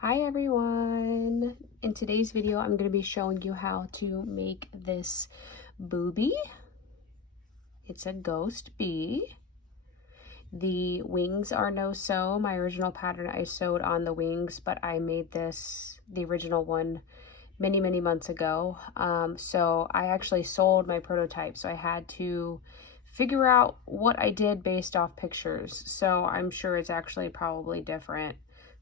Hi everyone! In today's video, I'm going to be showing you how to make this BOO-BEE. It's a ghost bee. The wings are no-sew. My original pattern I sewed on the wings, but I made this, the original one, many months ago. So I actually sold my prototype, so I had to figure out what I did based off pictures. So I'm sure it's actually probably different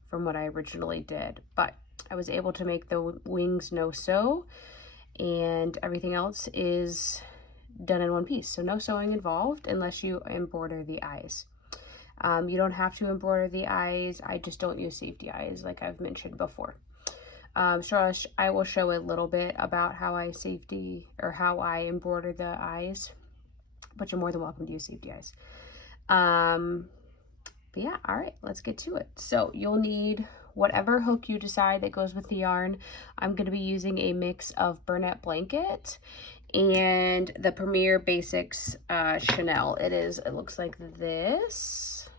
from what I originally did, but I was able to make the wings no-sew, and everything else is done in one piece. So no sewing involved unless you embroider the eyes. You don't have to embroider the eyes. I just don't use safety eyes like I've mentioned before. So I will show a little bit about how I embroider the eyes, but you're more than welcome to use safety eyes. But yeah, all right, let's get to it. So you'll need whatever hook you decide that goes with the yarn. I'm going to be using a mix of Burnett Blanket and the Premier Basics Chanel. It looks like this.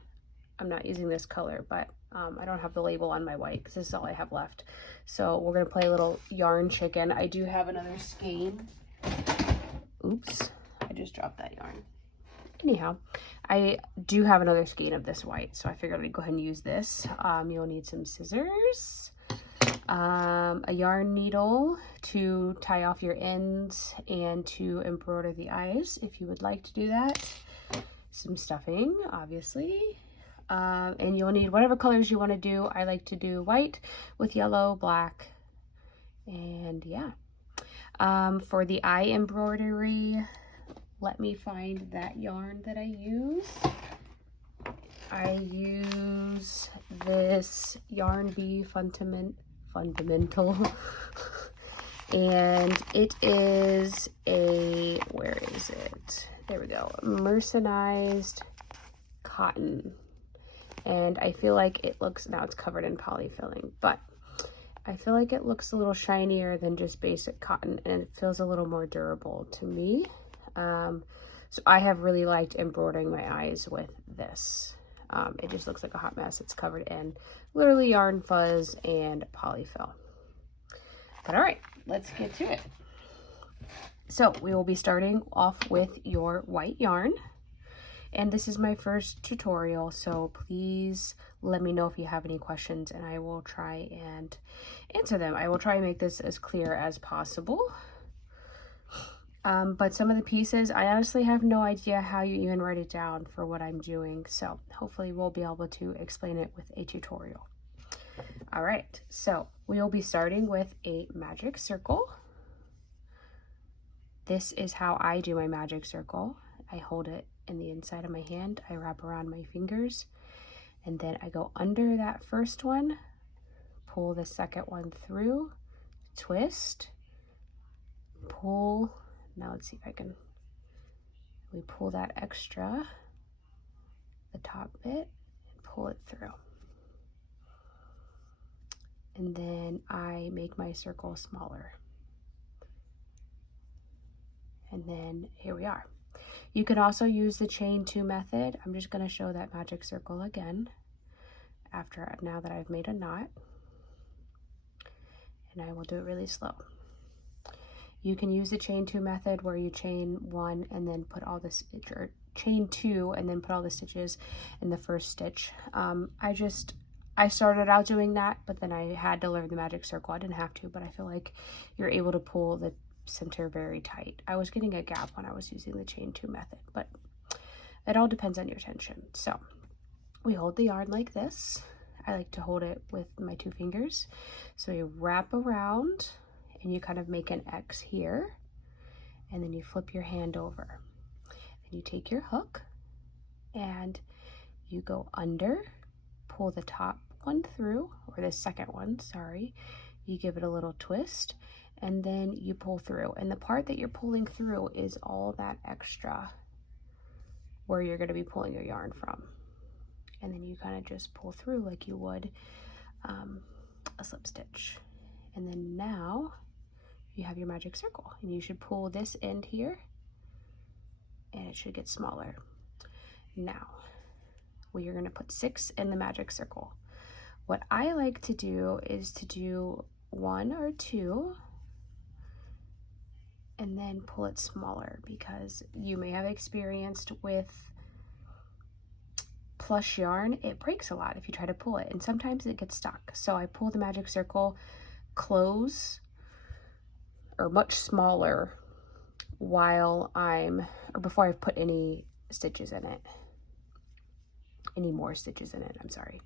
I'm not using this color, but I don't have the label on my white because this is all I have left. So we're going to play a little yarn chicken. I do have another skein. Oops, I just dropped that yarn. Anyhow, I do have another skein of this white, so I figured I'd go ahead and use this. You'll need some scissors, a yarn needle to tie off your ends and to embroider the eyes if you would like to do that. Some stuffing, obviously. And you'll need whatever colors you want to do. I like to do white with yellow, black, and yeah. For the eye embroidery, let me find that yarn that I use. I use this Yarn Bee Fundamental. And it is a, where is it? There we go. Mercerized cotton. And I feel like it looks, now it's covered in polyfilling, but I feel like it looks a little shinier than just basic cotton, and it feels a little more durable to me. So I have really liked embroidering my eyes with this. It just looks like a hot mess. It's covered in literally yarn fuzz and polyfill. But all right, let's get to it. So we will be starting off with your white yarn. And this is my first tutorial, so please let me know if you have any questions and I will try and answer them. I will try and make this as clear as possible. But some of the pieces, I honestly have no idea how you even write it down for what I'm doing. So hopefully we'll be able to explain it with a tutorial. All right, so we will be starting with a magic circle. This is how I do my magic circle. I hold it in the inside of my hand. I wrap around my fingers, and then I go under that first one, pull the second one through, twist, pull. Now let's see if I can, we pull that extra, the top bit, and pull it through. And then I make my circle smaller. And then here we are. You can also use the chain 2 method. I'm just going to show that magic circle again now that I've made a knot. And I will do it really slow. You can use the chain 2 method where you chain 1 and then put all the stitch, or chain 2 and then put all the stitches in the first stitch. I started out doing that, but then I had to learn the magic circle. I didn't have to, but I feel like you're able to pull the center very tight. I was getting a gap when I was using the chain 2 method, but it all depends on your tension. So we hold the yarn like this. I like to hold it with my 2 fingers. So you wrap around and you kind of make an X here, and then you flip your hand over. And you take your hook and you go under, pull the top one through, or the second one, sorry. You give it a little twist, and then you pull through. And the part that you're pulling through is all that extra where you're going to be pulling your yarn from. And then you kind of just pull through like you would a slip stitch. And then now you have your magic circle, and you should pull this end here and it should get smaller. Now we are going to put 6 in the magic circle. What I like to do is to do 1 or 2 and then pull it smaller, because you may have experienced with plush yarn, it breaks a lot if you try to pull it, and sometimes it gets stuck. So I pull the magic circle close or much smaller while before I've put any stitches in it, any more stitches in it, I'm sorry.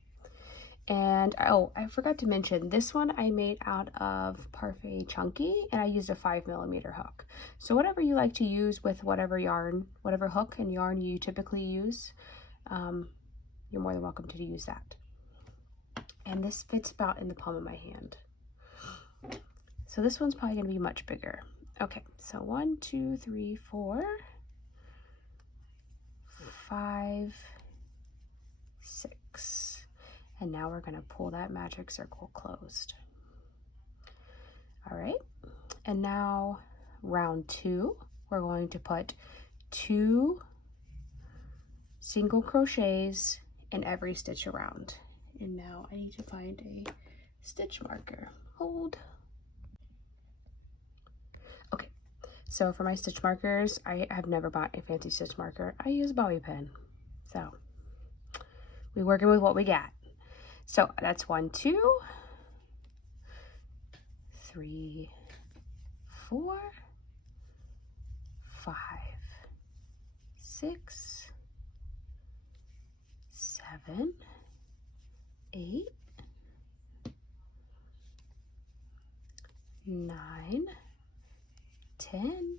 And oh, I forgot to mention, this one I made out of Parfait Chunky, and I used a 5mm hook. So whatever you like to use with whatever yarn, whatever hook and yarn you typically use, you're more than welcome to use that. And this fits about in the palm of my hand. So this one's probably going to be much bigger. Okay, so 1, 2, 3, 4, 5, 6. And now we're going to pull that magic circle closed. All right, and now round 2, we're going to put 2 single crochets in every stitch around. And now I need to find a stitch marker. Hold. Okay, so for my stitch markers, I have never bought a fancy stitch marker. I use a bobby pin. So we're working with what we got. So that's 1, 2, 3, 4, 5, 6, 7, 8, 9, 10,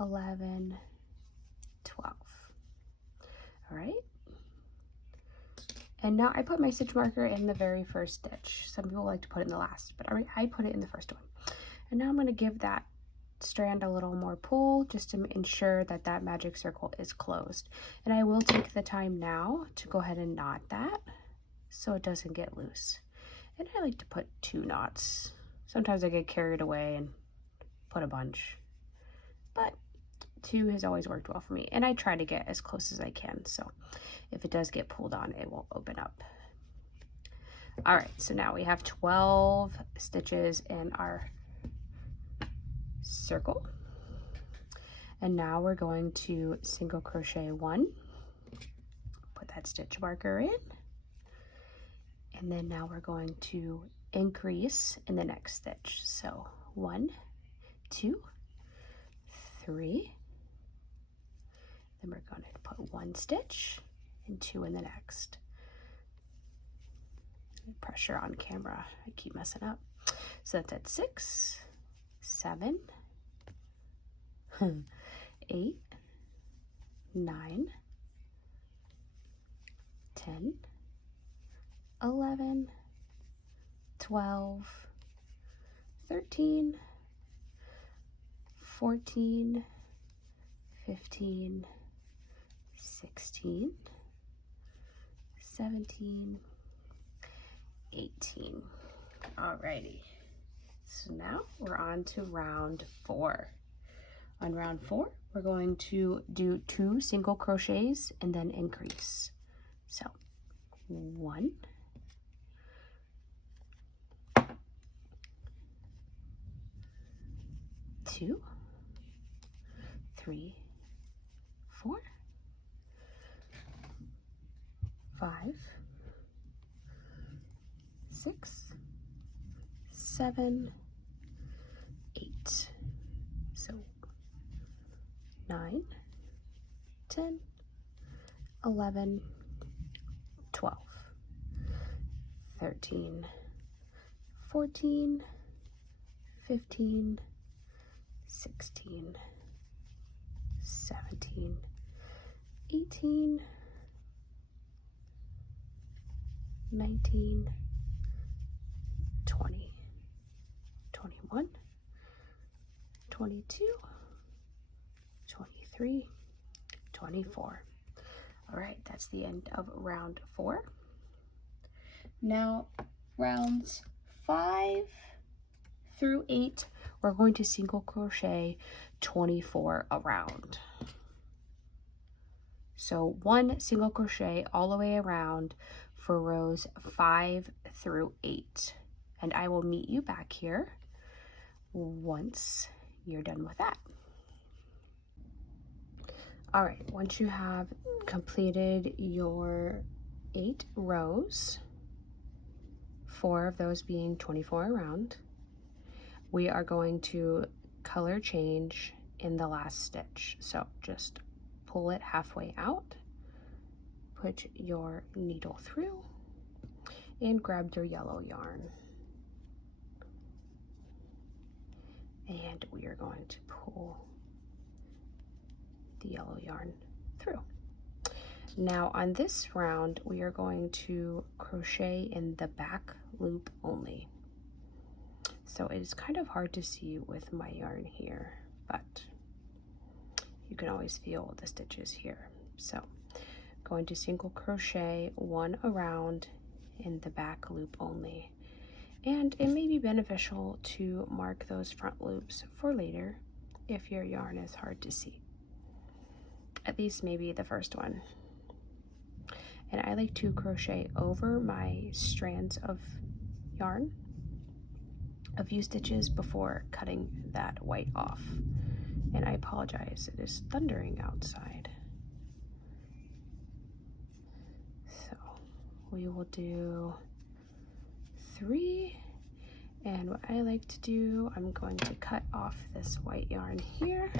11, 12. All right. And now I put my stitch marker in the very first stitch. Some people like to put it in the last, but I put it in the first one. And now I'm going to give that strand a little more pull just to ensure that that magic circle is closed. And I will take the time now to go ahead and knot that so it doesn't get loose. And I like to put 2 knots. Sometimes I get carried away and put a bunch, but 2 has always worked well for me, and I try to get as close as I can, so if it does get pulled on, it won't open up. All right, so now we have 12 stitches in our circle, and now we're going to single crochet 1, put that stitch marker in, and then now we're going to increase in the next stitch. So 1, 2, 3, then we're going to put 1 stitch and 2 in the next. Pressure on camera, I keep messing up. So that's at 6, 7, 8, 9, 10, 11, 12, 13, 14, 15, 16, 17, 18. Alrighty, so now we're on to round 4. On round 4, we're going to do 2 single crochets and then increase. So 1, 2, 3, 4, 5, 6, 7, 8. So 9, 10, 11, 12, 13, 14, 15, 16, 17, 18, 19, 20, 21, 22, 23, 24. All right, that's the end of round 4. Now, rounds 5 through 8, we're going to single crochet 24 around. So 1 single crochet all the way around for rows 5 through 8. And I will meet you back here once you're done with that. All right, once you have completed your 8 rows, 4 of those being 24 around, we are going to color change in the last stitch. So just pull it halfway out, put your needle through, and grab your yellow yarn. And we are going to pull the yellow yarn through. Now on this round, we are going to crochet in the back loop only. So it is kind of hard to see with my yarn here, but you can always feel the stitches here. So going to single crochet 1 around in the back loop only. And it may be beneficial to mark those front loops for later if your yarn is hard to see. At least maybe the first one. And I like to crochet over my strands of yarn a few stitches before cutting that white off. And I apologize, it is thundering outside. So we will do 3, and what I like to do, I'm going to cut off this white yarn here,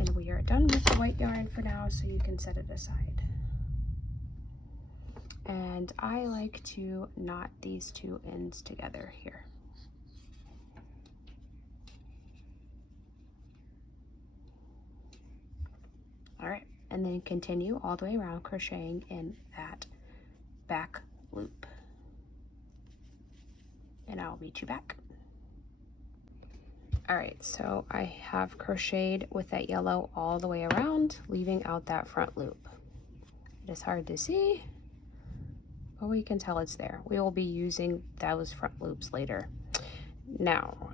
and we are done with the white yarn for now, so you can set it aside. And I like to knot these 2 ends together here. All right, and then continue all the way around crocheting in that back loop. And I'll meet you back. All right, so I have crocheted with that yellow all the way around, leaving out that front loop. It is hard to see, but we can tell it's there. We will be using those front loops later. Now,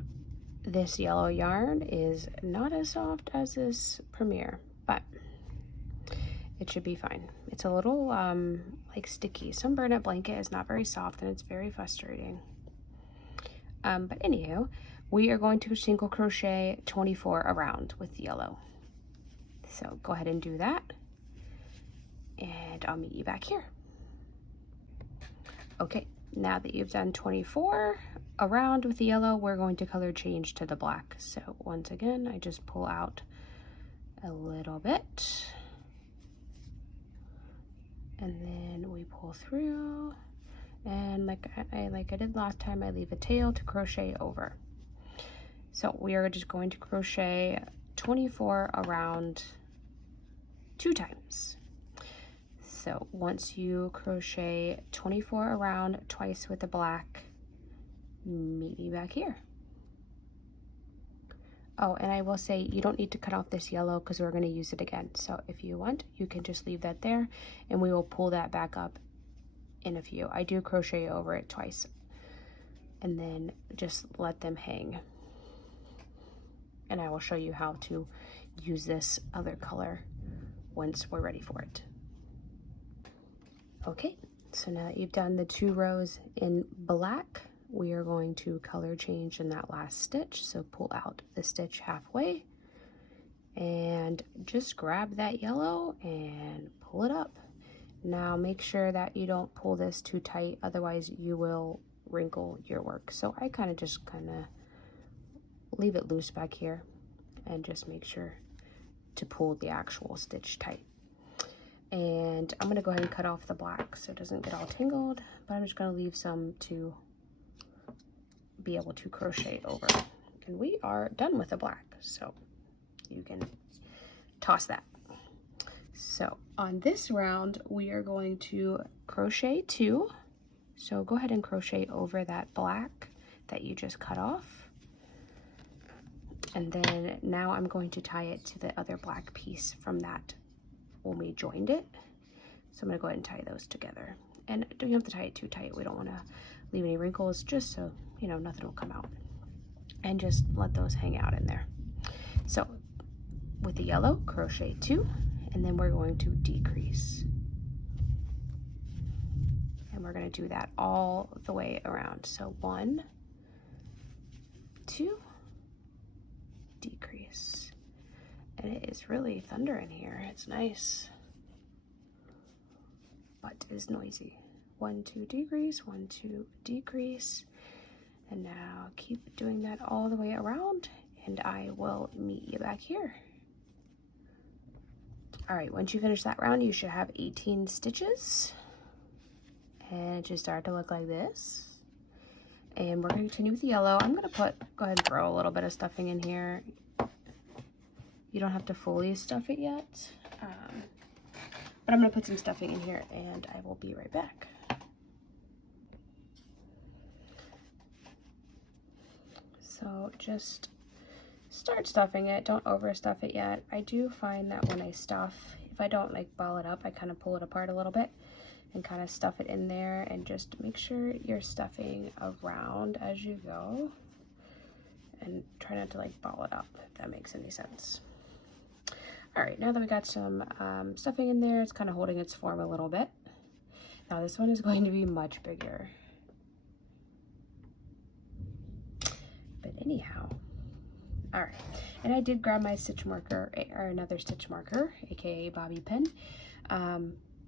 this yellow yarn is not as soft as this Premier, but it should be fine. It's a little like sticky. Some burlap blanket is not very soft and it's very frustrating. But anywho, we are going to single crochet 24 around with the yellow. So go ahead and do that, and I'll meet you back here. Okay, now that you've done 24 around with the yellow, we're going to color change to the black. So once again, I just pull out a little bit, and then we pull through. And like I did last time, I leave a tail to crochet over. So we are just going to crochet 24 around 2 times. So once you crochet 24 around twice with the black, meet me back here. Oh, and I will say you don't need to cut off this yellow because we're going to use it again. So if you want, you can just leave that there, and we will pull that back up in a few. I do crochet over it twice and then just let them hang, and I will show you how to use this other color once we're ready for it. Okay, so now that you've done the 2 rows in black, we are going to color change in that last stitch. So pull out the stitch halfway and just grab that yellow and pull it up. Now make sure that you don't pull this too tight, otherwise you will wrinkle your work. So I just leave it loose back here and just make sure to pull the actual stitch tight. And I'm gonna go ahead and cut off the black so it doesn't get all tangled, but I'm just gonna leave some to be able to crochet over. And we are done with the black, so you can toss that. So on this round, we are going to crochet 2. So go ahead and crochet over that black that you just cut off. And then now I'm going to tie it to the other black piece from that when we joined it. So I'm gonna go ahead and tie those together. And don't have to tie it too tight. We don't wanna leave any wrinkles, just so, you know, nothing will come out. And just let those hang out in there. So with the yellow, crochet 2, and then we're going to decrease. and we're going to do that all the way around. So 1, 2, decrease. And it is really thunder in here. It's nice, but it is noisy. 1, 2, decrease, 1, 2, decrease. And now keep doing that all the way around, and I will meet you back here. All right, once you finish that round, you should have 18 stitches, and it should start to look like this. And we're going to continue with the yellow. I'm going to go ahead and throw a little bit of stuffing in here. You don't have to fully stuff it yet, but I'm going to put some stuffing in here, and I will be right back. So just start stuffing it. Don't overstuff it yet. I do find that when I stuff, if I don't like ball it up, I kind of pull it apart a little bit and kind of stuff it in there, and just make sure you're stuffing around as you go, and try not to like ball it up, if that makes any sense. All right, now that we got some stuffing in there, it's kind of holding its form a little bit. Now this one is going to be much bigger. But anyhow, all right, and I did grab my stitch marker, or another stitch marker, aka bobby pin,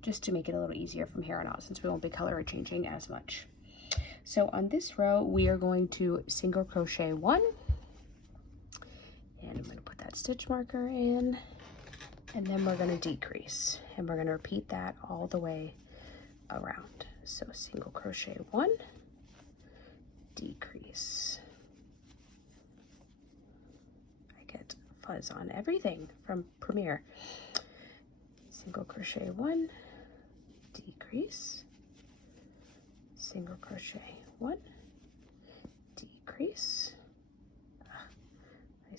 just to make it a little easier from here on out, since we won't be color changing as much. So on this row, we are going to single crochet 1, and I'm going to put that stitch marker in, and then we're going to decrease, and we're going to repeat that all the way around. So single crochet 1, decrease. Fuzz on everything from Premiere. Single crochet 1, decrease, single crochet 1, decrease. I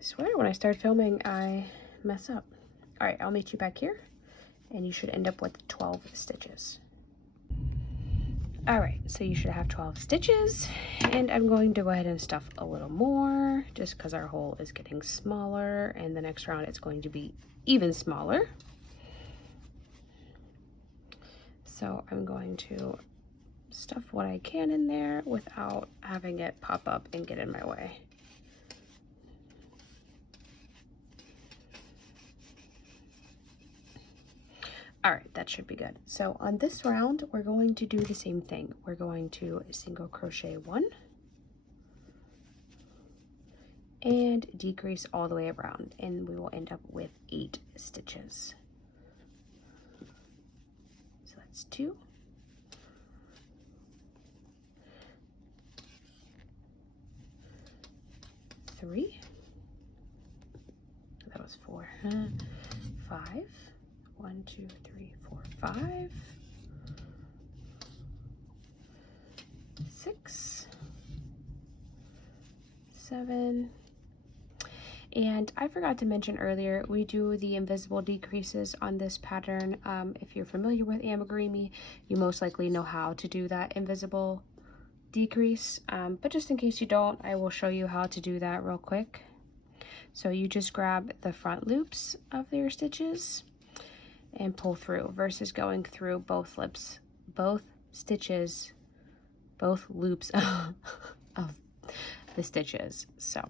swear when I start filming I mess up. All right, I'll meet you back here, and you should end up with 12 stitches. All right, so you should have 12 stitches, and I'm going to go ahead and stuff a little more just because our hole is getting smaller, and the next round it's going to be even smaller. So I'm going to stuff what I can in there without having it pop up and get in my way. All right, that should be good. So on this round, we're going to do the same thing. We're going to single crochet 1 and decrease all the way around, and we will end up with 8 stitches. So that's 2, 3, that was 4, 5, 1, 2, 3, 4, 5, 6, 7, and I forgot to mention earlier, we do the invisible decreases on this pattern. If you're familiar with embroidery, you most likely know how to do that invisible decrease, but just in case you don't, I will show you how to do that real quick. So you just grab the front loops of your stitches and pull through, versus going through both loops, both stitches, both loops of the stitches. So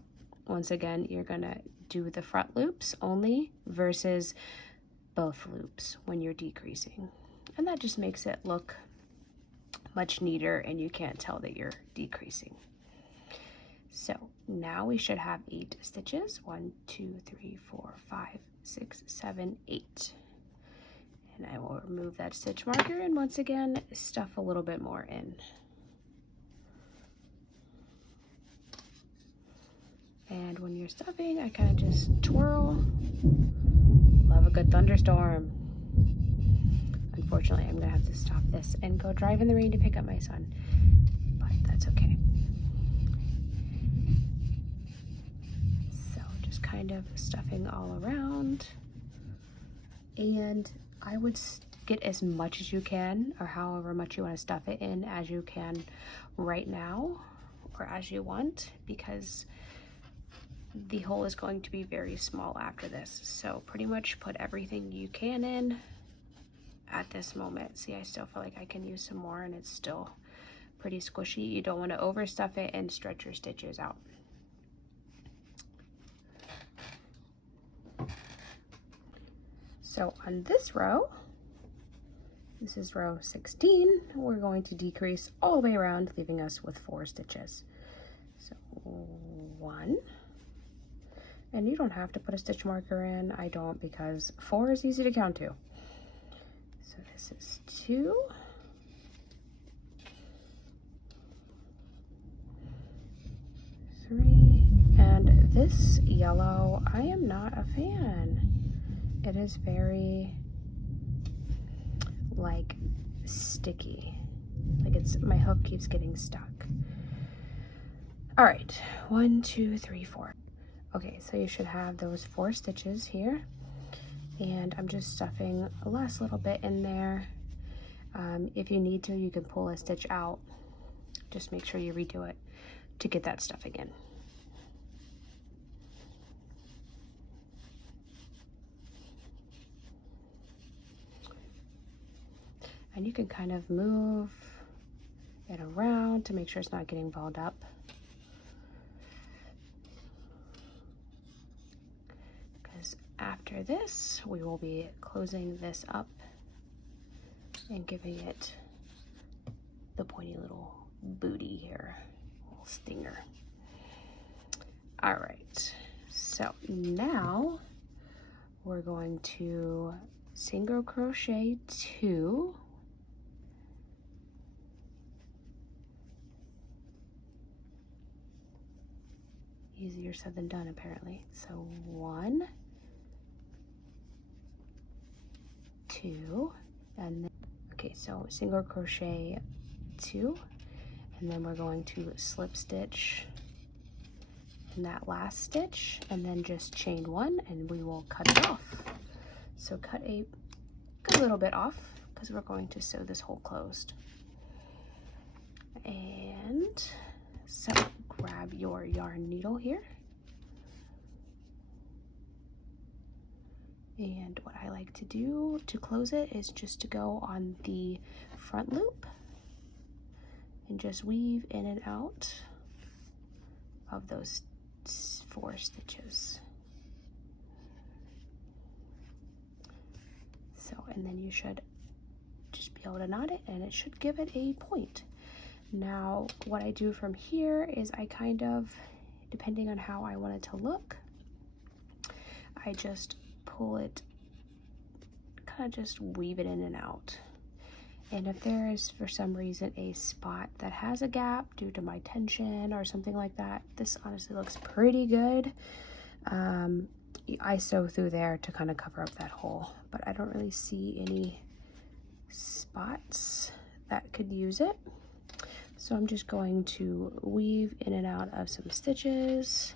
once again, you're gonna do the front loops only versus both loops when you're decreasing, and that just makes it look much neater and you can't tell that you're decreasing. So now we should have 8 stitches, 1, 2, 3, 4, 5, 6, 7, 8. And I will remove that stitch marker and once again stuff a little bit more in. And when you're stuffing, I kind of just twirl. Love a good thunderstorm. Unfortunately, I'm gonna have to stop this and go drive in the rain to pick up my son, but that's okay. So just kind of stuffing all around, and I would get as much as you can, or however much you want to stuff it in, as you can right now, or as you want, because the hole is going to be very small after this. So pretty much put everything you can in at this moment. See, I still feel like I can use some more and it's still pretty squishy. You don't want to overstuff it and stretch your stitches out. So on this row, this is row 16, we're going to decrease all the way around, leaving us with 4 stitches. So 1, and you don't have to put a stitch marker in. I don't, because 4 is easy to count to. So this is 2, 3, and this yellow, I am not a fan. It is very like sticky, like my hook keeps getting stuck. All right, 1, 2, 3, 4. Okay, so you should have those 4 stitches here, and I'm just stuffing a last little bit in there. If you need to, you can pull a stitch out. Just make sure you redo it to get that stuffing in. And you can kind of move it around to make sure it's not getting balled up. Because after this, we will be closing this up and giving it the pointy little booty here, little stinger. All right, so now we're going to single crochet 2, easier said than done apparently. So 1, 2, and then, okay, so single crochet 2, and then we're going to slip stitch in that last stitch, and then just chain 1, and we will cut it off. So cut a good little bit off, because we're going to sew this hole closed. And so grab your yarn needle here, and what I like to do to close it is just to go on the front loop and just weave in and out of those 4 stitches. So, and then you should just be able to knot it, and it should give it a point. Now, what I do from here is I kind of, depending on how I want it to look, I just pull it, kind of just weave it in and out. And if there is, for some reason, a spot that has a gap due to my tension or something like that, this honestly looks pretty good. I sew through there to kind of cover up that hole, but I don't really see any spots that could use it. So I'm just going to weave in and out of some stitches.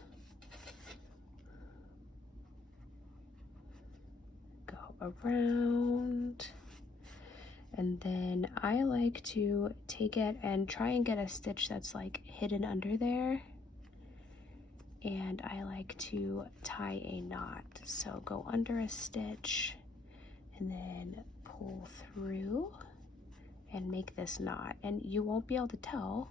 Go around. And then I like to take it and try and get a stitch that's like hidden under there. And I like to tie a knot. So go under a stitch and then pull through and make this knot. And you won't be able to tell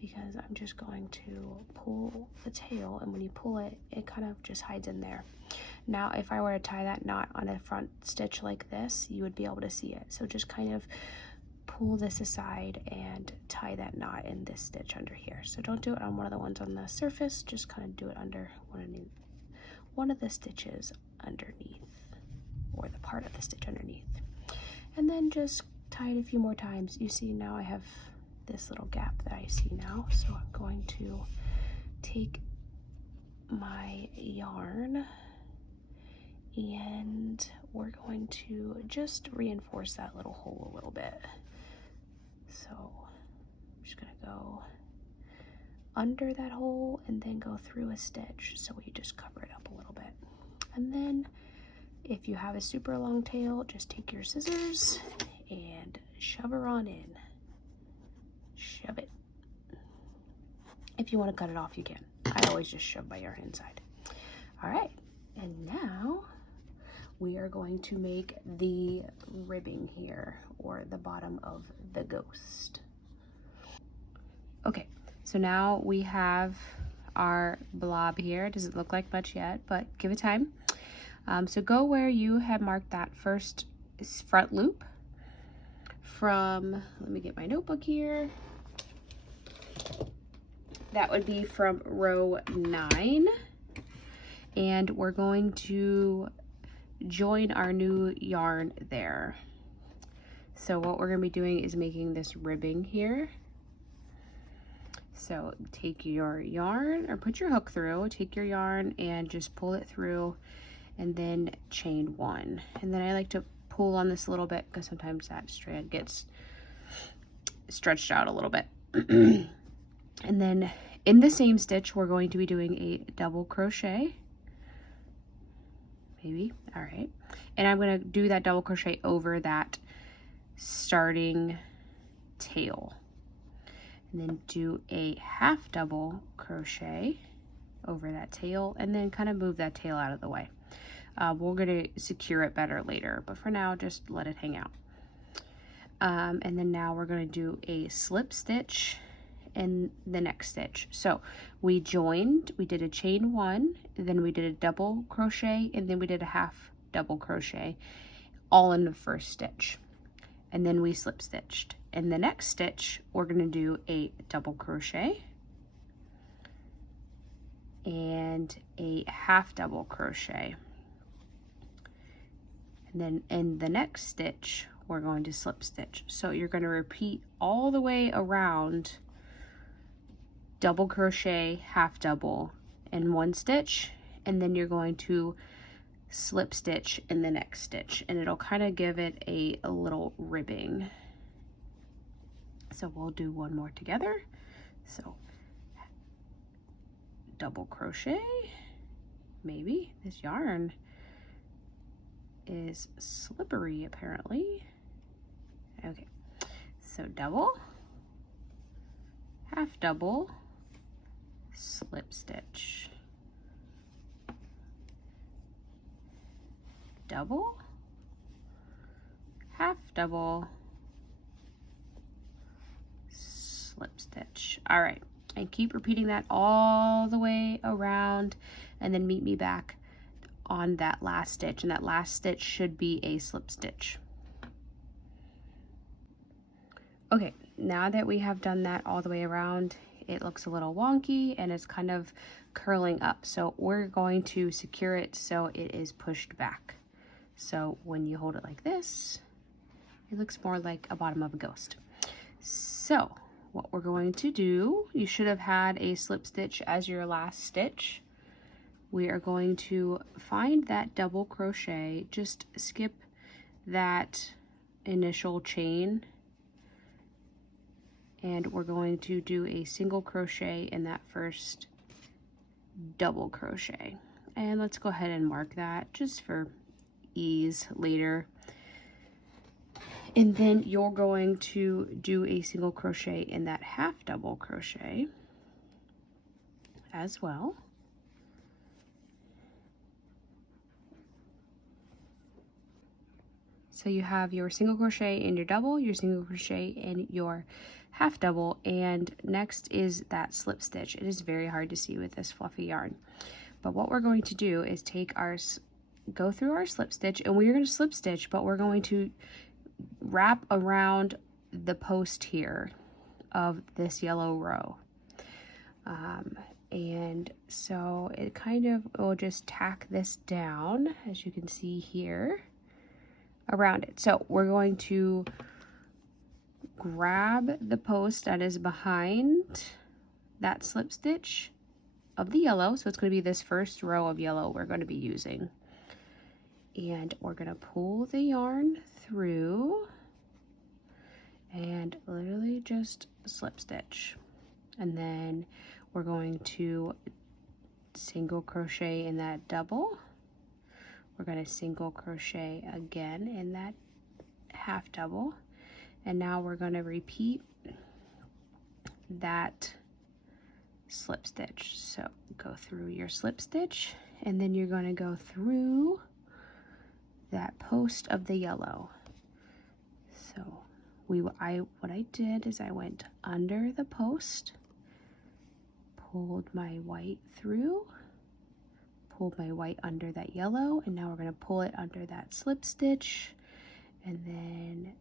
because I'm just going to pull the tail, and when you pull it, it kind of just hides in there. Now, if I were to tie that knot on a front stitch like this, you would be able to see it. So just kind of pull this aside and tie that knot in this stitch under here. So don't do it on one of the ones on the surface, just kind of do it under one of the stitches underneath, or the part of the stitch underneath. And then just tie it a few more times. You see now I have this little gap that I see now, so I'm going to take my yarn and we're going to just reinforce that little hole a little bit. So I'm just gonna go under that hole and then go through a stitch, so we just cover it up a little bit. And then if you have a super long tail, just take your scissors and shove her on in. Shove it. If you want to cut it off, you can. I always just shove my yarn inside. All right, and now we are going to make the ribbing here, or the bottom of the ghost. Okay, so now we have our blob here. It doesn't look like much yet, but give it time. So go where you have marked that first front loop from, let me get my notebook here. That would be from row 9. And we're going to join our new yarn there. So what we're going to be doing is making this ribbing here. So take your yarn, or put your hook through, take your yarn and just pull it through, and then chain 1. And then I like to pull on this a little bit because sometimes that strand gets stretched out a little bit. And then in the same stitch, we're going to be doing a double crochet. Maybe, all right. And I'm going to do that double crochet over that starting tail. And then do a half double crochet over that tail, and then kind of move that tail out of the way. We're going to secure it better later, but for now, just let it hang out. And then now we're going to do a slip stitch in the next stitch. So we joined, we did a chain 1, and then we did a double crochet, and then we did a half double crochet, all in the first stitch. And then we slip stitched. In the next stitch, we're going to do a double crochet and a half double crochet. And then in the next stitch, we're going to slip stitch. So you're going to repeat all the way around, double crochet, half double in one stitch, and then you're going to slip stitch in the next stitch, and it'll kind of give it a little ribbing. So we'll do one more together. So double crochet, maybe. This yarn is slippery apparently. Okay, so double, half double, slip stitch, double, half double, slip stitch. All right, and keep repeating that all the way around, and then meet me back on that last stitch, and that last stitch should be a slip stitch. Okay, now that we have done that all the way around, it looks a little wonky and it's kind of curling up. So we're going to secure it so it is pushed back. So when you hold it like this, it looks more like a bottom of a ghost. So what we're going to do, you should have had a slip stitch as your last stitch. We are going to find that double crochet, just skip that initial chain, and we're going to do a single crochet in that first double crochet. And let's go ahead and mark that just for ease later. And then you're going to do a single crochet in that half double crochet as well. So you have your single crochet in your double, your single crochet in your half double, and next is that slip stitch. It is very hard to see with this fluffy yarn. But what we're going to do is go through our slip stitch, and we're going to slip stitch, but we're going to wrap around the post here of this yellow row. And so it kind of will just tack this down, as you can see here, around it. So we're going to grab the post that is behind that slip stitch of the yellow. So it's going to be this first row of yellow we're going to be using. And we're going to pull the yarn through and literally just slip stitch. And then we're going to single crochet in that double. We're going to single crochet again in that half double. And now we're going to repeat that slip stitch. So go through your slip stitch, and then you're going to go through that post of the yellow. So what I did is I went under the post, pulled my white through, pulled my white under that yellow, and now we're going to pull it under that slip stitch and then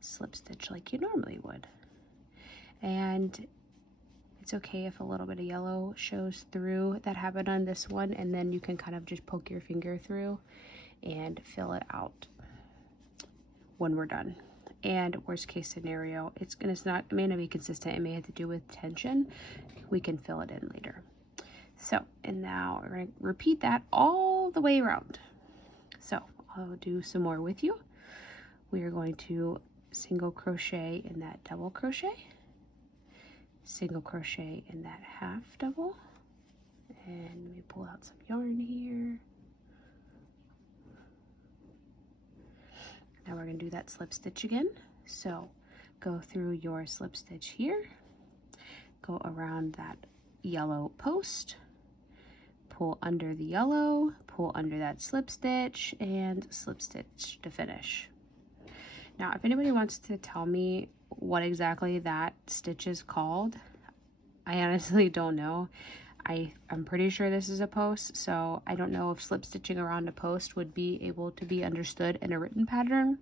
slip stitch like you normally would. And it's okay if a little bit of yellow shows through. That happened on this one, and then you can kind of just poke your finger through and fill it out when we're done. And worst case scenario, it may not be consistent. It may have to do with tension. We can fill it in later. So, and now we're going to repeat that all the way around. So I'll do some more with you. We are going to single crochet in that double crochet, single crochet in that half double, and let me pull out some yarn here. Now we're going to do that slip stitch again. So go through your slip stitch here, go around that yellow post, pull under the yellow, pull under that slip stitch, and slip stitch to finish. Now, if anybody wants to tell me what exactly that stitch is called, I honestly don't know. I'm pretty sure this is a post, so I don't know if slip stitching around a post would be able to be understood in a written pattern.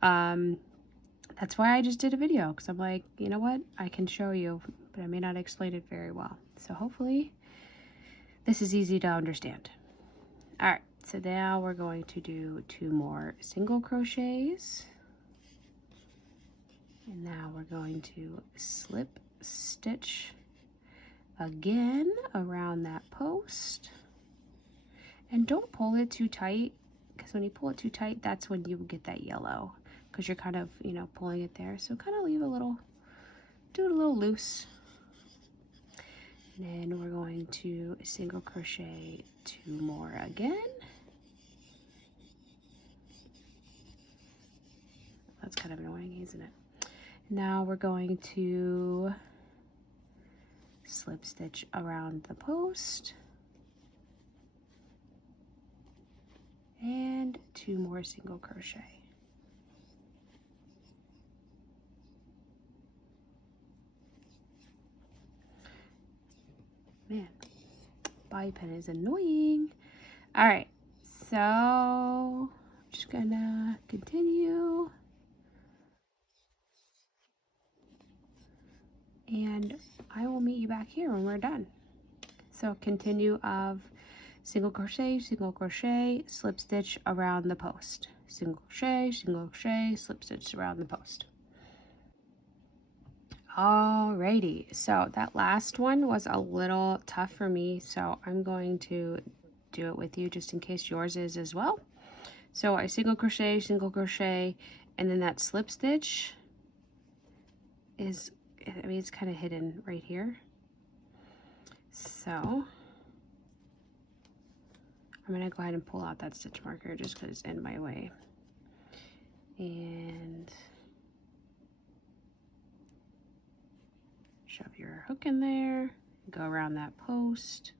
That's why I just did a video, because I'm like, you know what, I can show you, but I may not explain it very well. So hopefully this is easy to understand. All right, so now we're going to do 2 more single crochets, and now we're going to slip stitch again around that post, and don't pull it too tight, because when you pull it too tight, that's when you get that yellow, because you're kind of, you know, pulling it there. So kind of leave a little, do it a little loose, and then we're going to single crochet 2 more again. That's kind of annoying, isn't it? Now we're going to slip stitch around the post, and 2 more single crochet. Man, bobby pin is annoying. All right, so I'm just gonna continue, and I will meet you back here when we're done. So continue of single crochet, slip stitch around the post, single crochet, slip stitch around the post. Alrighty, so that last one was a little tough for me, so I'm going to do it with you just in case yours is as well. So I single crochet, and then that slip stitch is, I mean, it's kind of hidden right here. So I'm going to go ahead and pull out that stitch marker just because it's in my way. And shove your hook in there, go around that post.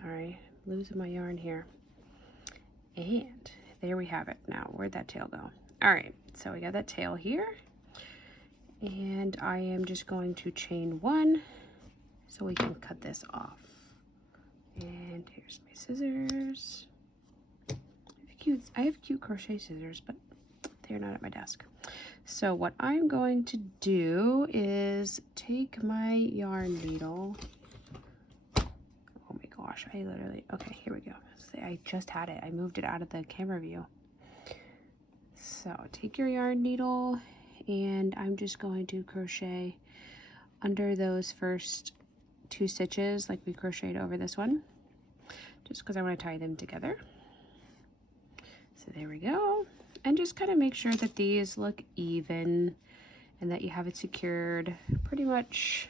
Sorry, I'm losing my yarn here. And there we have it. Now, where'd that tail go? All right, so we got that tail here. And I am just going to chain 1 so we can cut this off. And here's my scissors. I have cute crochet scissors, but they're not at my desk. So what I'm going to do is take my yarn needle. Oh my gosh, okay, here we go. I just had it. I moved it out of the camera view. So take your yarn needle, and I'm just going to crochet under those first 2 stitches like we crocheted over this one, just because I want to tie them together. So there we go. And just kind of make sure that these look even and that you have it secured pretty much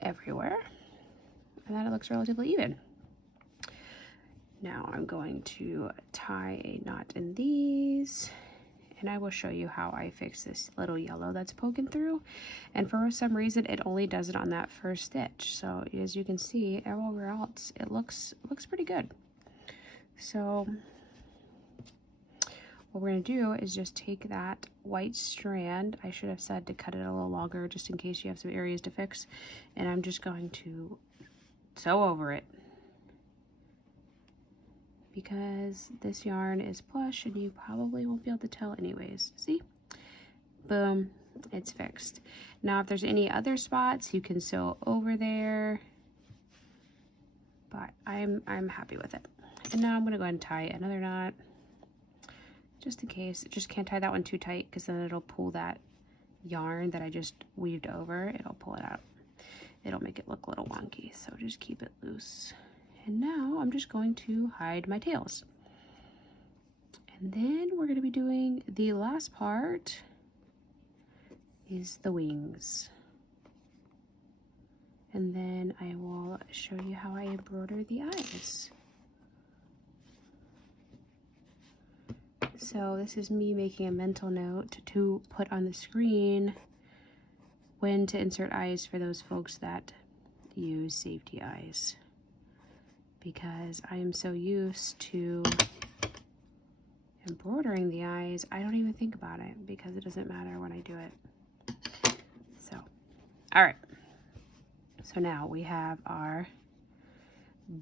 everywhere, and that it looks relatively even. Now I'm going to tie a knot in these and I will show you how I fix this little yellow that's poking through. And for some reason it only does it on that first stitch. So as you can see, everywhere else it looks pretty good. So what we're going to do is just take that white strand. I should have said to cut it a little longer just in case you have some areas to fix. And I'm just going to sew over it, because this yarn is plush and you probably won't be able to tell anyways. See? Boom, it's fixed. Now if there's any other spots, you can sew over there, but I'm happy with it. And now I'm gonna go ahead and tie another knot, just in case. Just can't tie that one too tight, because then it'll pull that yarn that I just weaved over, it'll pull it out. It'll make it look a little wonky, so just keep it loose. And now I'm just going to hide my tails. And then we're going to be doing the last part, is the wings. And then I will show you how I embroider the eyes. So this is me making a mental note to put on the screen when to insert eyes for those folks that use safety eyes, because I am so used to embroidering the eyes, I don't even think about it, because it doesn't matter when I do it. So, all right. So now we have our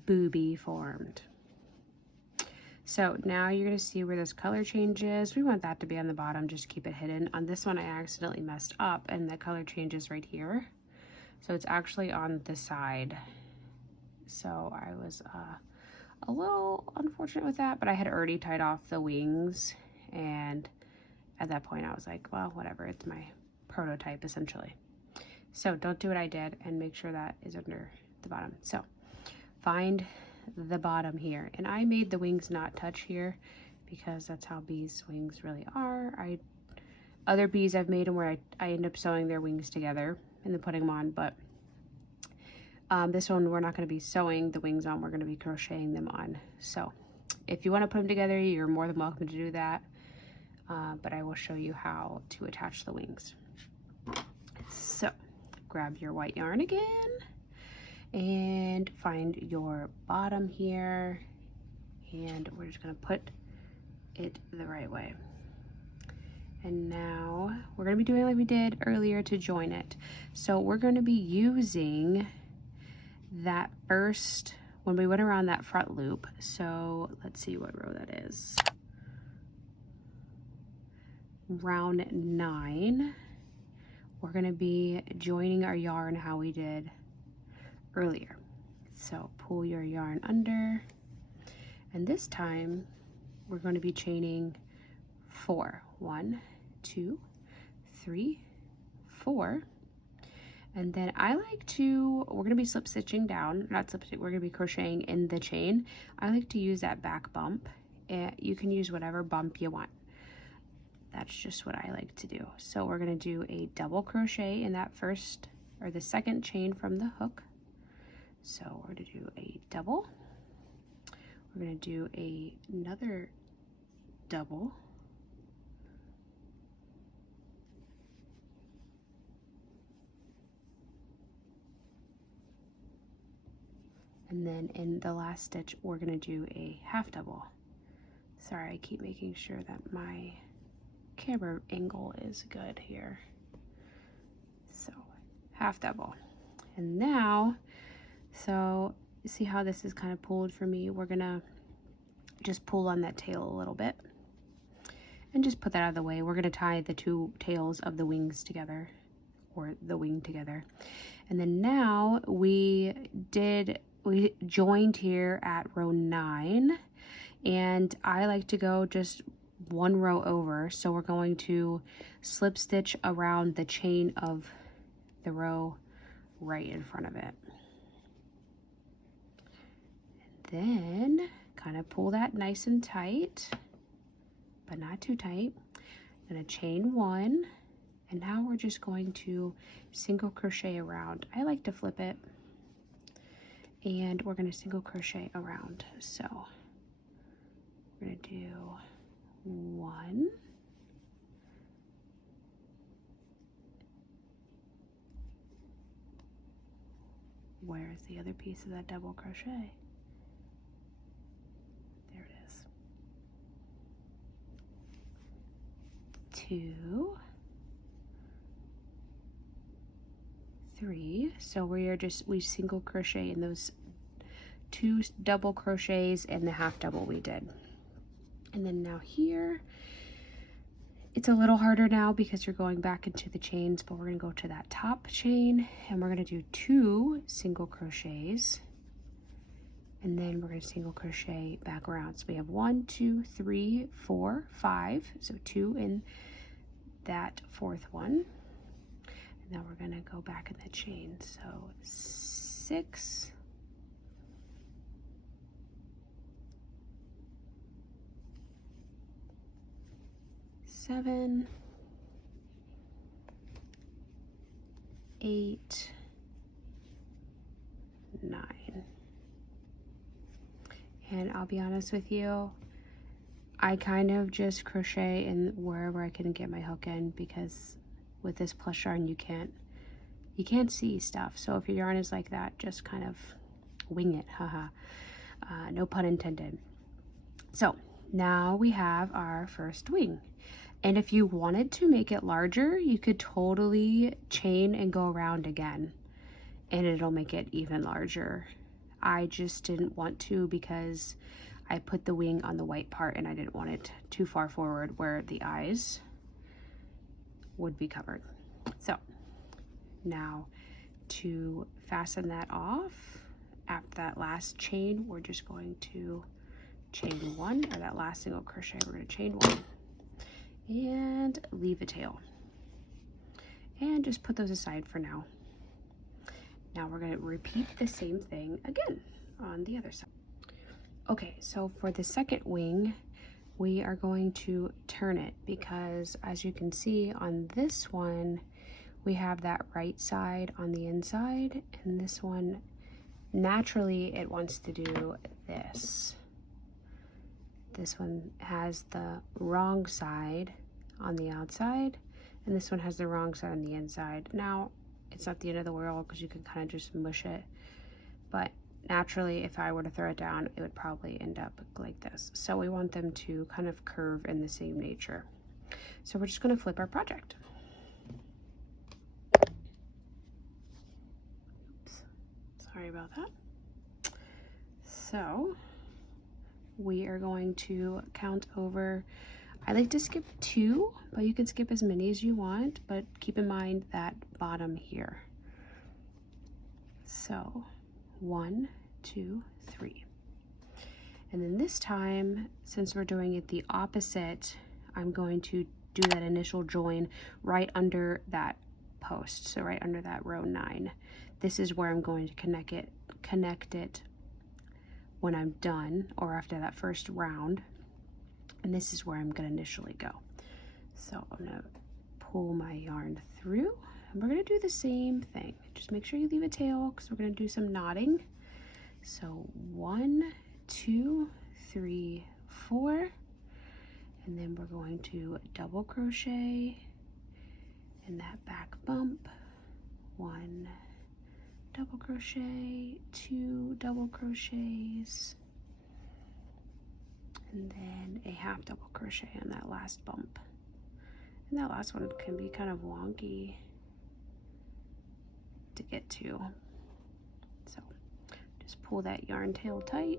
BOO-BEE formed. So now you're going to see where this color changes. We want that to be on the bottom, just keep it hidden. On this one I accidentally messed up and the color changes right here. So it's actually on the side. So I was a little unfortunate with that, but I had already tied off the wings, and at that point I was like, well, whatever, it's my prototype essentially. So don't do what I did, and make sure that is under the bottom. So find the bottom here, and I made the wings not touch here because that's how bees' wings really are. Other bees I've made them where I end up sewing their wings together and then putting them on, but this one we're not going to be sewing the wings on, we're going to be crocheting them on. So if you want to put them together, you're more than welcome to do that, but I will show you how to attach the wings. So grab your white yarn again and find your bottom here, and we're just going to put it the right way. And now we're going to be doing like we did earlier to join it. So we're going to be using that first, when we went around that front loop. So let's see what row that is. Round 9. We're going to be joining our yarn how we did earlier. So pull your yarn under, and this time we're going to be chaining 4. 1, 2, 3, 4. And then I like to, we're going to be slip stitching down, not slip stitching, we're going to be crocheting in the chain. I like to use that back bump, and you can use whatever bump you want. That's just what I like to do. So we're going to do a double crochet in that first, or the second chain from the hook. So we're going to do a double. We're going to do another double. And then in the last stitch, we're going to do a half double. Sorry, I keep making sure that my camera angle is good here. So half double. And now, so see how this is kind of pulled for me? We're going to just pull on that tail a little bit and just put that out of the way. We're going to tie the two tails of the wings together, or the wing together. And then now we joined here at row 9, and I like to go just one row over. So we're going to slip stitch around the chain of the row right in front of it. And then kind of pull that nice and tight, but not too tight. I'm going to chain 1, and now we're just going to single crochet around. I like to flip it, and we're going to single crochet around. So we're going to do 1, Where's the other piece of that double crochet? There it is. 2, 3. So we single crochet in those 2 double crochets and the half double we did. And then now here, it's a little harder now because you're going back into the chains, but we're going to go to that top chain and we're going to do 2 single crochets, and then we're going to single crochet back around. So we have 1, 2, 3, 4, 5, so 2 in that 4th one. And now we're going to go back in the chain, so 6, 7, 8, 9. And I'll be honest with you, I kind of just crochet in wherever I can get my hook in, because with this plush yarn you can't see stuff. So if your yarn is like that, just kind of wing it, haha. No pun intended. So now we have our first wing. And if you wanted to make it larger, you could totally chain and go around again, and it'll make it even larger. I just didn't want to because I put the wing on the white part and I didn't want it too far forward where the eyes would be covered. So now to fasten that off, after that last chain, we're just going to chain 1, or that last single crochet, we're going to chain 1 and leave a tail, and just put those aside for now. Now we're going to repeat the same thing again on the other side. Okay, so for the second wing, we are going to turn it, because as you can see on this one, we have that right side on the inside, and this one, naturally it wants to do this. This one has the wrong side on the outside, and this one has the wrong side on the inside. Now, it's not the end of the world because you can kind of just mush it, but naturally, if I were to throw it down, it would probably end up like this. So we want them to kind of curve in the same nature. So we're just going to flip our project. Oops, sorry about that. So we are going to count over. I like to skip 2, but you can skip as many as you want, but keep in mind that bottom here. So 1, 2, 3. And then this time, since we're doing it the opposite, I'm going to do that initial join right under that post, so right under that row 9. This is where I'm going to connect it when I'm done, or after that first round, and this is where I'm going to initially go. So I'm going to pull my yarn through, and we're going to do the same thing. Just make sure you leave a tail, because we're going to do some knotting. So 1, 2, 3, 4, and then we're going to double crochet in that back bump. 1 double crochet, 2 double crochets, and then a half double crochet on that last bump. And that last one can be kind of wonky to get to. So just pull that yarn tail tight.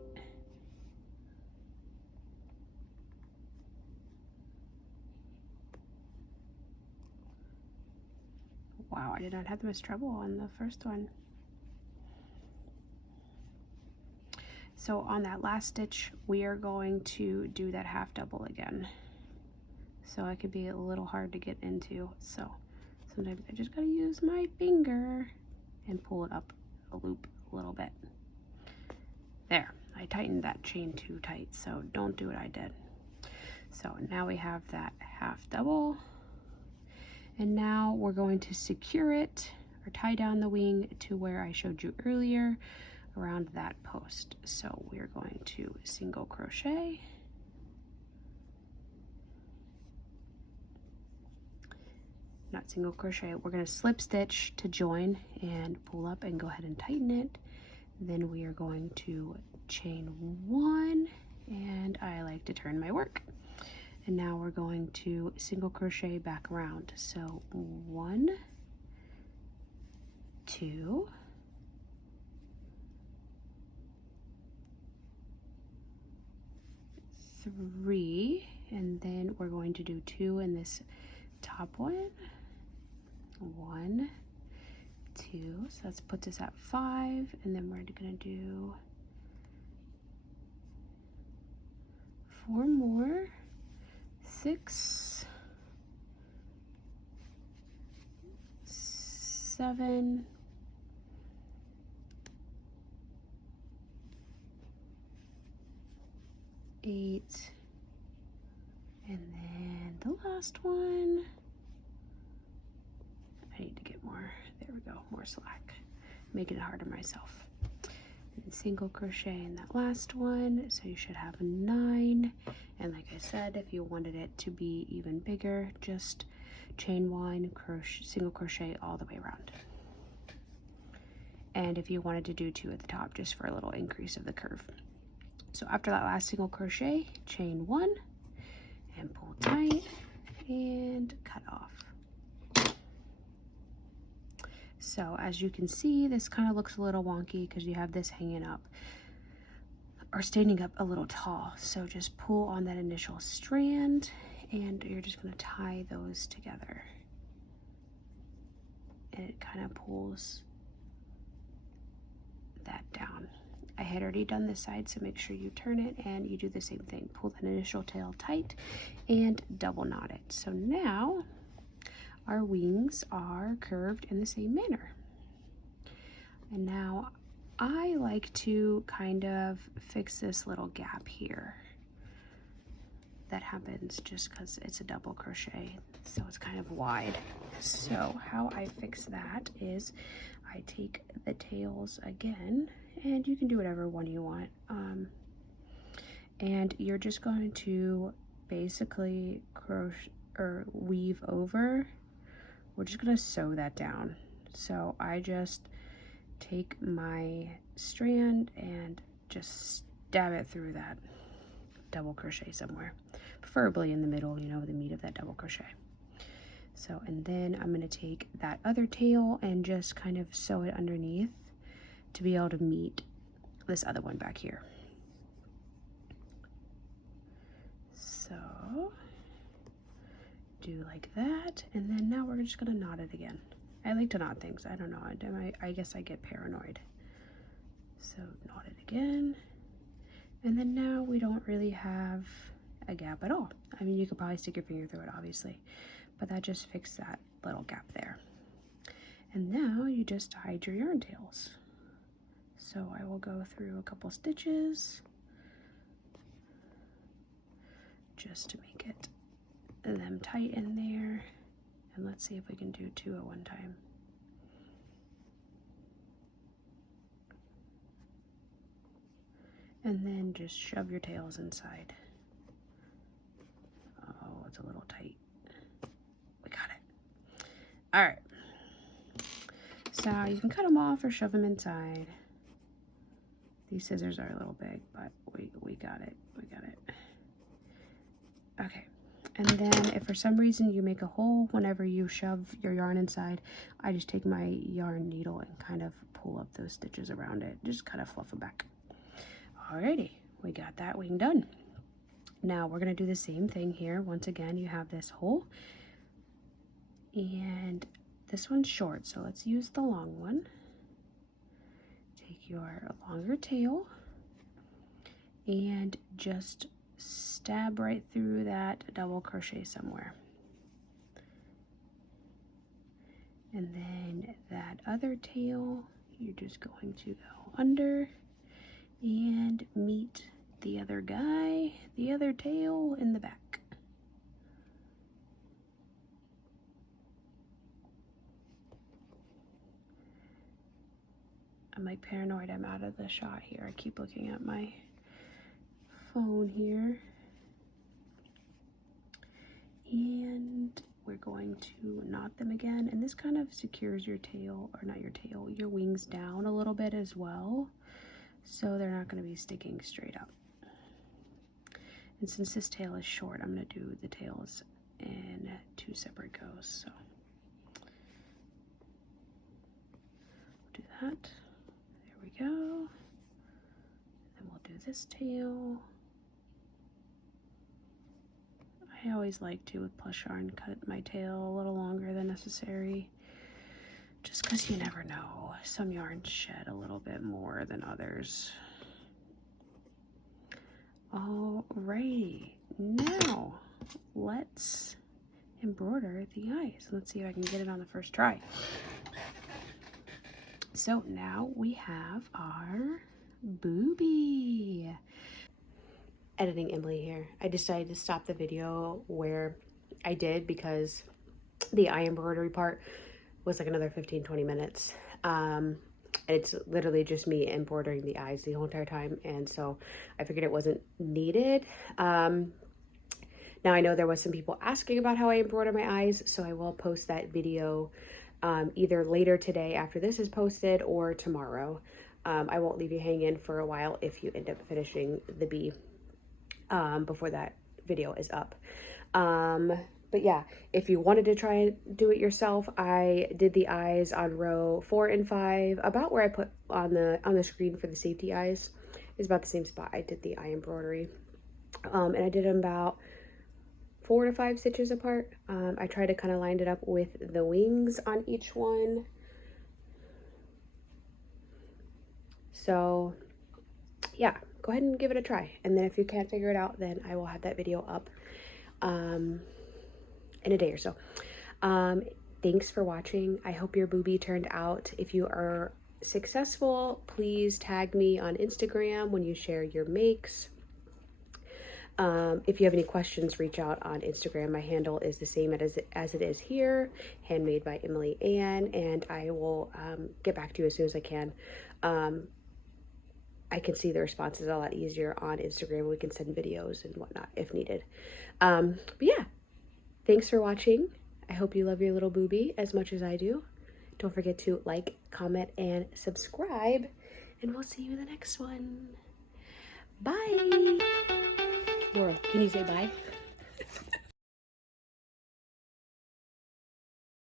Wow, I did not have much trouble on the first one. So on that last stitch, we are going to do that half double again. So it could be a little hard to get into. So sometimes I just gotta use my finger and pull it up a loop a little bit. There, I tightened that chain too tight, so don't do what I did. So now we have that half double, and now we're going to secure it or tie down the wing to where I showed you earlier around that post. So we're going to single crochet, not single crochet, we're going to slip stitch to join and pull up and go ahead and tighten it. Then we are going to chain 1, and I like to turn my work. And now we're going to single crochet back around. So 1, 2, 3, and then we're going to do 2 in this top one. 1, 2, so let's put this at 5, and then we're gonna do 4 more, 6, 7, 8, and then the last one. I need to get more, there we go, more slack, making it hard on myself. And single crochet in that last one, so you should have 9. And like I said, if you wanted it to be even bigger, just chain 1, crochet, single crochet all the way around. And if you wanted to do 2 at the top, just for a little increase of the curve. So after that last single crochet, chain 1 and pull tight and cut off. So as you can see, this kind of looks a little wonky because you have this hanging up or standing up a little tall. So just pull on that initial strand and you're just going to tie those together. And it kind of pulls that down. I had already done this side, so make sure you turn it and you do the same thing. Pull that initial tail tight and double knot it. So now our wings are curved in the same manner. And now I like to kind of fix this little gap here that happens just because it's a double crochet, so it's kind of wide. So how I fix that is I take the tails again, and you can do whatever one you want, and you're just going to basically crochet or weave over. We're just going to sew that down. So I just take my strand and just stab it through that double crochet somewhere, preferably in the middle, you know, the meat of that double crochet. So, and then I'm going to take that other tail and just kind of sew it underneath to be able to meet this other one back here. So do like that, and then now we're just going to knot it again. I like to knot things. I don't know. I guess I get paranoid. So knot it again. And then now we don't really have a gap at all. I mean, you could probably stick your finger through it, obviously, but that just fixed that little gap there. And now you just hide your yarn tails. So I will go through a couple stitches just to make it them tight in there. And let's see if we can do 2 at one time. And then just shove your tails inside. Oh, it's a little tight. We got it. All right. So you can cut them off or shove them inside. These scissors are a little big, but we got it. We got it. Okay. And then if for some reason you make a hole whenever you shove your yarn inside, I just take my yarn needle and kind of pull up those stitches around it. Just kind of fluff them back. Alrighty, we got that wing done. Now we're going to do the same thing here. Once again, you have this hole. And this one's short, so let's use the long one. Take your longer tail and just stab right through that double crochet somewhere. And then that other tail, you're just going to go under and meet the other guy, the other tail in the back. I'm like paranoid I'm out of the shot here. I keep looking at my phone here. And we're going to knot them again, and this kind of secures your tail, or not your tail, your wings down a little bit as well, so they're not going to be sticking straight up. And since this tail is short, I'm going to do the tails in 2 separate goes. So do that. There we go. Then we'll do this tail. I always like to, with plush yarn, cut my tail a little longer than necessary, just because you never know. Some yarns shed a little bit more than others. Alrighty, now let's embroider the eyes. Let's see if I can get it on the first try. So now we have our BOO-BEE. Editing Emily here. I decided to stop the video where I did because the eye embroidery part was like another 15-20 minutes. It's literally just me embroidering the eyes the whole entire time, and so I figured it wasn't needed. Now I know there was some people asking about how I embroider my eyes, so I will post that video either later today after this is posted or tomorrow. I won't leave you hanging for a while if you end up finishing the bee before that video is up. But yeah, if you wanted to try and do it yourself, I did the eyes on row 4 and 5, about where I put on the screen for the safety eyes. It's about the same spot I did the eye embroidery. And I did them about 4 to 5 stitches apart. I tried to kind of line it up with the wings on each one. So yeah, go ahead and give it a try. And then if you can't figure it out, then I will have that video up in a day or so. Thanks for watching. I hope your BOO-BEE turned out. If you are successful, please tag me on Instagram when you share your makes. If you have any questions, reach out on Instagram. My handle is the same as it is here, Handmade by Emily Ann, and I will get back to you as soon as I can. I can see the responses a lot easier on Instagram. We can send videos and whatnot if needed. But yeah, thanks for watching. I hope you love your little BOO-BEE as much as I do. Don't forget to like, comment, and subscribe, and we'll see you in the next one. Bye. Laura, can you say bye?